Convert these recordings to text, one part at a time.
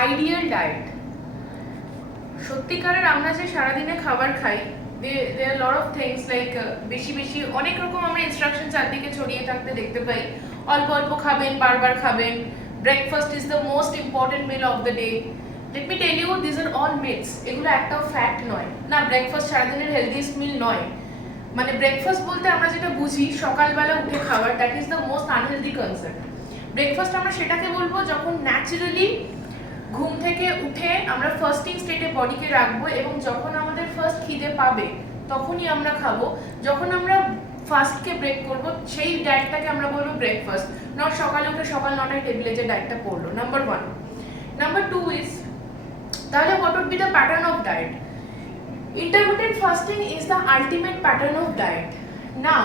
Ideal diet. সত্যিকারের আমরা যে সারাদিনে খাবার খাই, there are lot of things like বেশি অনেক রকম আমরা ইনস্ট্রাকশন চারদিকে ছড়িয়ে থাকতে দেখতে পাই। অল্প অল্প খাবেন, বারবার খাবেন, breakfast is the most important meal of the day. Let me tell you, this are all myths. এগুলো একটাও ফ্যাক্ট নয়। না, ব্রেকফাস্ট সারাদিনের হেলদিয়েস্ট মিল নয়। মানে ব্রেকফাস্ট বলতে আমরা যেটা বুঝি সকালবেলা উঠে খাবার, that is the most unhealthy concept. Breakfast আমরা সেটাকে বলবো যখন ন্যাচারালি ঘুম থেকে উঠে আমরা ফার্স্টিং স্টেটে বডিকে রাখবো এবং যখন আমাদের ফার্স্ট খিদে পাবে তখনই আমরা খাবো। যখন আমরা ফাস্টকে ব্রেক করবো সেই ডায়েটটাকে আমরা বলবো ব্রেকফাস্ট, নট সকালে উঠে সকাল 9টায় টেবিলে যে ডায়েটটা পড়লো। নাম্বার 1। নাম্বার 2 ইজ, তাহলে what would be the pattern of diet? Intermittent fasting is the ultimate pattern of diet. Now,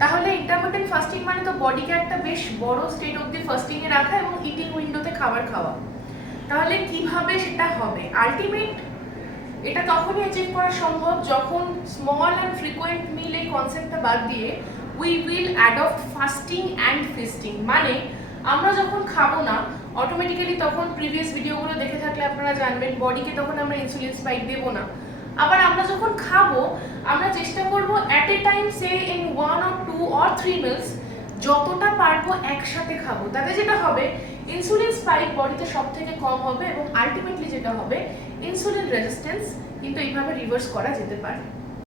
তাহলে ইন্টারমিটেন্ট ফাস্টিং মানে তো বডিকে একটা বেশ বড় স্টেট অবধি ফাস্টিং এ রাখা এবং ইটিং উইন্ডোতে খাবার খাওয়া। তাহলে কিভাবে সেটা হবে? আলটিমেট এটা তখনই অ্যাচিভ করা সম্ভব যখন স্মল অ্যান্ড ফ্রিকোয়েন্ট মিল এই কনসেপ্টটা বাদ দিয়ে we will adopt fasting and feasting. মানে আমরা যখন খাবো না অটোমেটিক্যালি তখন প্রিভিয়াস ভিডিওগুলো দেখে থাকলে আপনারা জানবেন বডিকে তখন আমরা ইনসুলিন স্পাইক দেবো না। আবার আমরা যখন খাবো আমরা চেষ্টা করব at a time say in 1 or 2 or 3 meals যতটা পারবো একসাথে খাবো। তাতে যেটা হবে ইনসুলিন স্পাইক বডিতে সব থেকে কম হবে এবং আলটিমেটলি যেটা হবে ইনসুলিন রেজিস্ট্যান্স কিন্তু এইভাবে রিভার্স করা যেতে পারে।